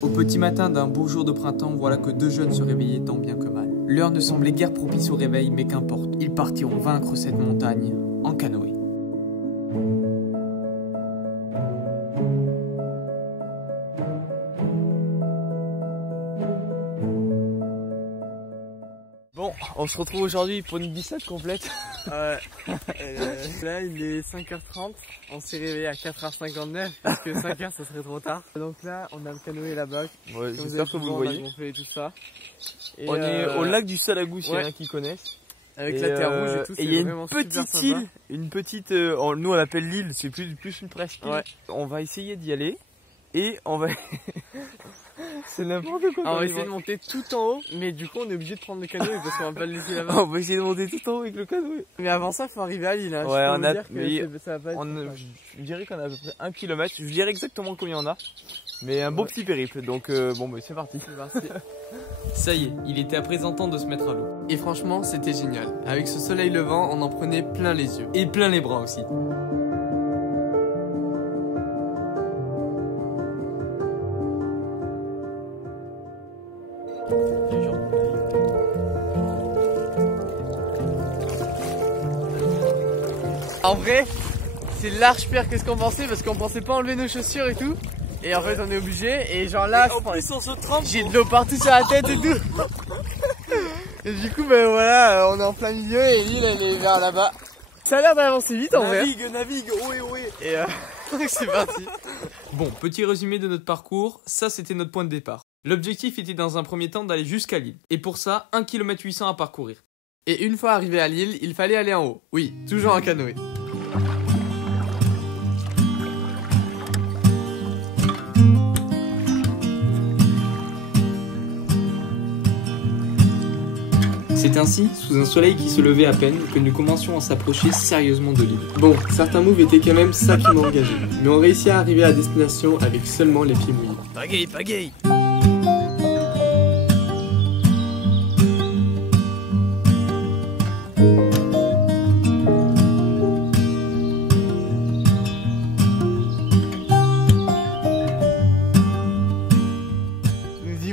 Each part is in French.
Au petit matin d'un beau jour de printemps, voilà que deux jeunes se réveillaient tant bien que mal. L'heure ne semblait guère propice au réveil, mais qu'importe, ils partiront vaincre cette montagne en canoë. Bon, on se retrouve aujourd'hui pour une glissade complète. Ouais. Là il est 5h30, on s'est réveillé à 4h59 parce que 5h ça serait trop tard. Donc là on a le canoë là-bas. Ouais, j'espère que vous le voyez. Et tout ça. Et on est au lac du Salagou, s'il y en a qui connaissent. Avec la terre rouge et tout, c'est vraiment super sympa. Et il y a une petite île, nous on l'appelle l'île, c'est plus une presqu'île. Ouais. On va essayer d'y aller et on va... C'est n'importe quoi. On va essayer de monter tout en haut, mais du coup on est obligé de prendre le canoë parce qu'on va pas le laisser là-bas. On va essayer de monter tout en haut avec le canoë. Mais avant ça, il faut arriver à l'île. Hein. Ouais, on a. Ça va pas être je dirais qu'on a à peu près 1 km. Je dirais exactement combien on a. Mais un beau petit périple. Donc bon, bah, c'est parti. Ça y est, il était à présent temps de se mettre à l'eau. Et franchement, c'était génial. Avec ce soleil levant, on en prenait plein les yeux. Et plein les bras aussi. En vrai, c'est large pire que ce qu'on pensait parce qu'on pensait pas enlever nos chaussures et tout. Et en fait on est obligé et genre là j'ai de l'eau partout sur la tête et tout. Et du coup ben voilà, on est en plein milieu et l'île elle est vers là-bas. Ça a l'air d'avancer vite en vrai. Navigue, ohé ohé. Et c'est parti. Bon, petit résumé de notre parcours, ça c'était notre point de départ. L'objectif était dans un premier temps d'aller jusqu'à l'île. Et pour ça, 1 km 800 à parcourir. Et une fois arrivé à l'île, il fallait aller en haut. Oui, toujours en canoë. C'est ainsi, sous un soleil qui se levait à peine, que nous commencions à s'approcher sérieusement de l'île. Bon, certains moves étaient quand même ça qui m'a engagé. Mais on réussit à arriver à destination avec seulement les pieds mouillés. Pagaille, pagaille.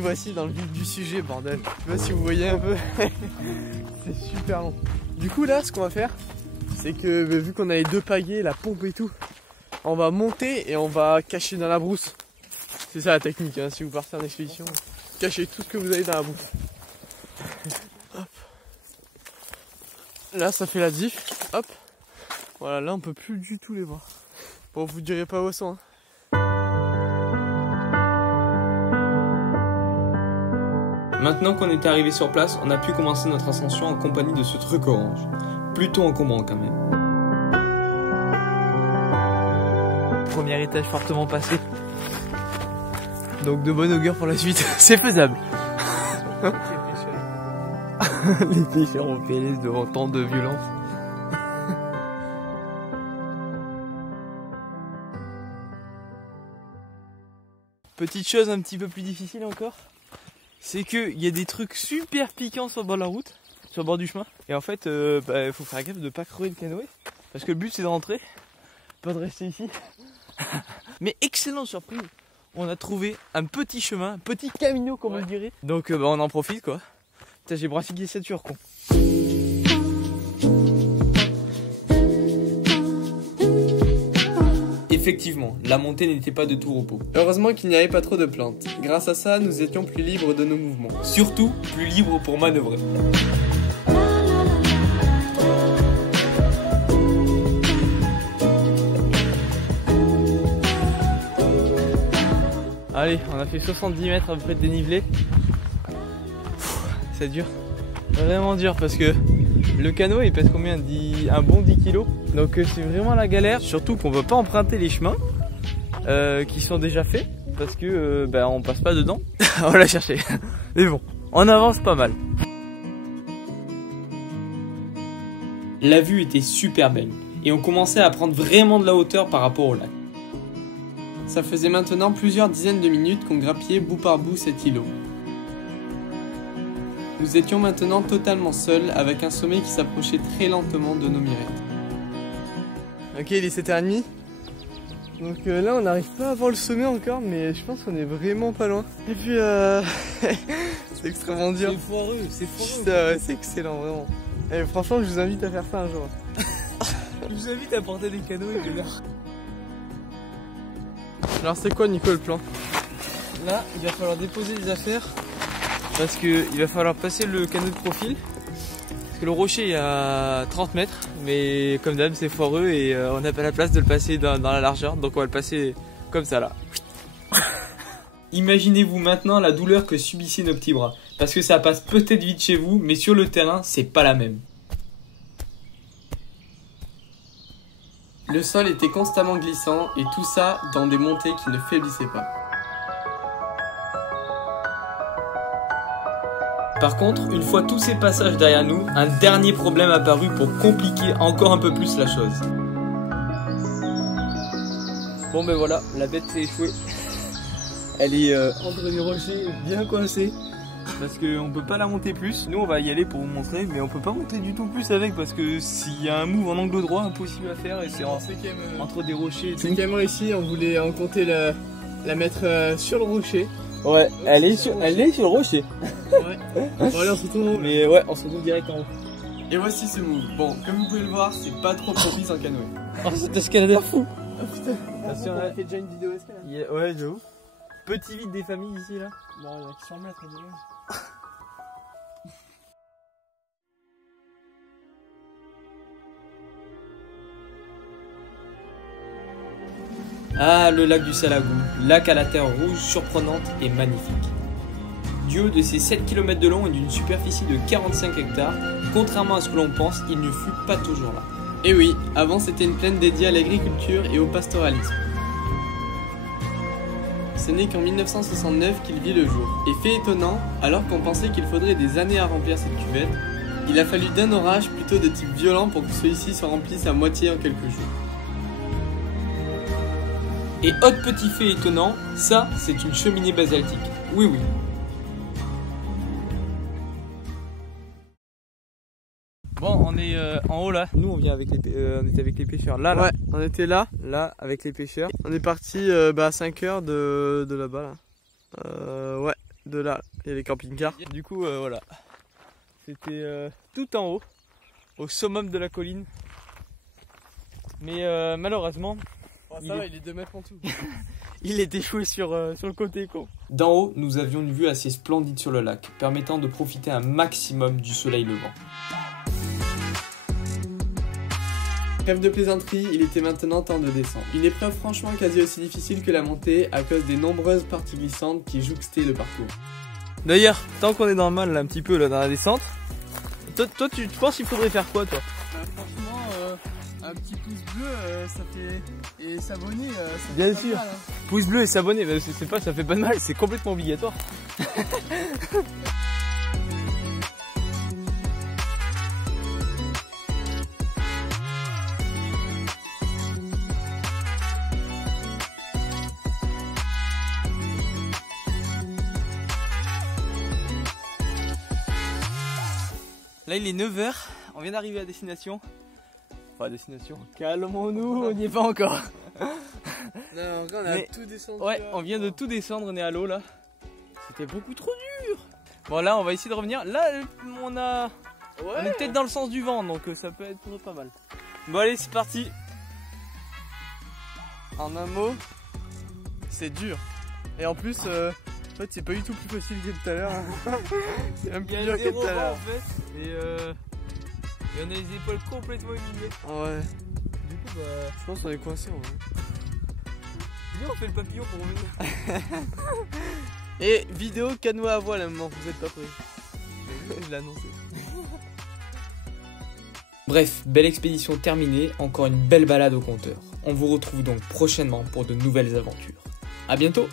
Voici dans le vif du sujet, bordel. Je sais pas si vous voyez un peu. C'est super long. Du coup là, ce qu'on va faire, c'est que vu qu'on a les deux pagaies, la pompe et tout, on va monter et on va cacher dans la brousse. C'est ça la technique, hein, si vous partez en expédition. Cachez tout ce que vous avez dans la brousse. Hop. Là, ça fait la diff. Hop. Voilà, là on peut plus du tout les voir. Bon, vous direz pas où elles sont, hein. Maintenant qu'on était arrivé sur place, on a pu commencer notre ascension en compagnie de ce truc orange. Plutôt encombrant quand même. Premier étage fortement passé. Donc de bonne augure pour la suite. C'est faisable. Les pêcheurs ont PLS devant tant de violence. Petite chose un petit peu plus difficile encore. C'est qu'il y a des trucs super piquants sur le bord de la route, sur le bord du chemin. Et en fait, faut faire gaffe de pas crever le canoë. Parce que le but c'est de rentrer, pas de rester ici. Mais excellente surprise, on a trouvé un petit chemin, un petit camino comme on dirait. Donc on en profite quoi. Putain, j'ai brasigué cette ceinture con. Effectivement, la montée n'était pas de tout repos. Heureusement qu'il n'y avait pas trop de plantes. Grâce à ça, nous étions plus libres de nos mouvements. Surtout, plus libres pour manœuvrer. Allez, on a fait 70 mètres à peu près de dénivelé. C'est dur. Vraiment dur parce que le canoë il pèse combien? Un bon 10 kg. Donc c'est vraiment la galère. Surtout qu'on ne veut pas emprunter les chemins qui sont déjà faits. Parce que on passe pas dedans. On va la chercher. Mais bon, on avance pas mal. La vue était super belle. Et on commençait à prendre vraiment de la hauteur par rapport au lac. Ça faisait maintenant plusieurs dizaines de minutes qu'on grappillait bout par bout cet îlot. Nous étions maintenant totalement seuls avec un sommet qui s'approchait très lentement de nos mirettes. Ok, il est 7h30. Donc là on n'arrive pas à voir le sommet encore, mais je pense qu'on est vraiment pas loin. Et puis c'est extrêmement dur. C'est foireux, c'est foireux. Putain, ouais, c'est excellent vraiment. Et franchement je vous invite à faire ça un jour. Je vous invite à porter des canoës les gars. Alors c'est quoi Nico le plan? Là il va falloir déposer des affaires parce que il va falloir passer le canot de profil. Parce que le rocher est à 30 mètres, mais comme d'hab c'est foireux et on n'a pas la place de le passer dans la largeur, donc on va le passer comme ça là. Imaginez-vous maintenant la douleur que subissaient nos petits bras, parce que ça passe peut-être vite chez vous, mais sur le terrain, c'est pas la même. Le sol était constamment glissant et tout ça dans des montées qui ne faiblissaient pas. Par contre, une fois tous ces passages derrière nous, un dernier problème apparut pour compliquer encore un peu plus la chose. Bon ben voilà, la bête s'est échouée. Elle est entre les rochers, bien coincée. Parce qu'on peut pas la monter plus. Nous on va y aller pour vous montrer, mais on peut pas monter du tout plus avec parce que s'il y a un move en angle droit, impossible à faire et c'est entre des rochers et tout. C'est quand même réussi, on voulait en compter la mettre sur le rocher. Ouais, elle est sur le rocher. Ouais. Bon allez on se retrouve en haut. Mais ouais, on se retrouve direct en haut. Et voici ce move. Bon, comme vous pouvez le voir, c'est pas trop propice en canoë. Oh cet escalader fou. Oh putain, Attention, on a ouais. fait déjà une vidéo escalade. Ouais, j'avoue. Petit vide des familles ici là. Non, il y a que 100 mètres déjà. Ah, le lac du Salagou, lac à la terre rouge surprenante et magnifique. Du haut de ses 7 km de long et d'une superficie de 45 hectares, contrairement à ce que l'on pense, il ne fut pas toujours là. Et oui, avant c'était une plaine dédiée à l'agriculture et au pastoralisme. Ce n'est qu'en 1969 qu'il vit le jour. Et fait étonnant, alors qu'on pensait qu'il faudrait des années à remplir cette cuvette, il a fallu d'un orage plutôt de type violent pour que celui-ci se remplisse à moitié en quelques jours. Et autre petit fait étonnant, ça c'est une cheminée basaltique. Oui oui. Bon, on est en haut là. Nous on vient avec on était avec les pêcheurs là. Ouais, on était là avec les pêcheurs. On est parti à 5 heures de là-bas là. Ouais, de là, il y a les camping-cars. Du coup voilà. C'était tout en haut, au summum de la colline. Mais malheureusement, Ça va, il est 2 mètres en tout. il est échoué sur le côté con. D'en haut, nous avions une vue assez splendide sur le lac, permettant de profiter un maximum du soleil levant. Trêve de plaisanterie, il était maintenant temps de descendre. Une épreuve franchement quasi aussi difficile que la montée à cause des nombreuses parties glissantes qui jouxtaient le parcours. D'ailleurs, tant qu'on est dans le mal là, un petit peu là dans la descente, toi tu penses qu'il faudrait faire quoi toi? Franchement, un petit pouce bleu, ça fait... Et s'abonner, ça Bien fait sûr. pas mal, hein. Pouce bleu et s'abonner, mais c'est pas, ça fait pas de mal, c'est complètement obligatoire. Là il est 9h, on vient d'arriver à destination. Enfin destination, calmons-nous, on n'y est pas encore. Non, en vrai, on a tout descendu. Ouais, là. on vient de tout descendre, on est à l'eau là. C'était beaucoup trop dur. Bon là on va essayer de revenir. Là on est peut-être dans le sens du vent, donc ça peut être pas mal. Bon allez c'est parti. En un mot, c'est dur. Et en plus, en fait, c'est pas du tout plus facile que tout à l'heure. C'est un peu Il y a plus dur que zéro tout à vent l'heure. en fait. Et on a les épaules complètement humiliées. Ouais, Du coup bah. je pense qu'on est coincé en vrai. Viens on fait le papillon pour revenir. Et vidéo canoë à voile à un moment, vous êtes pas prêts. Je l'ai annoncé. Bref, belle expédition terminée, encore une belle balade au compteur. On vous retrouve donc prochainement pour de nouvelles aventures. A bientôt!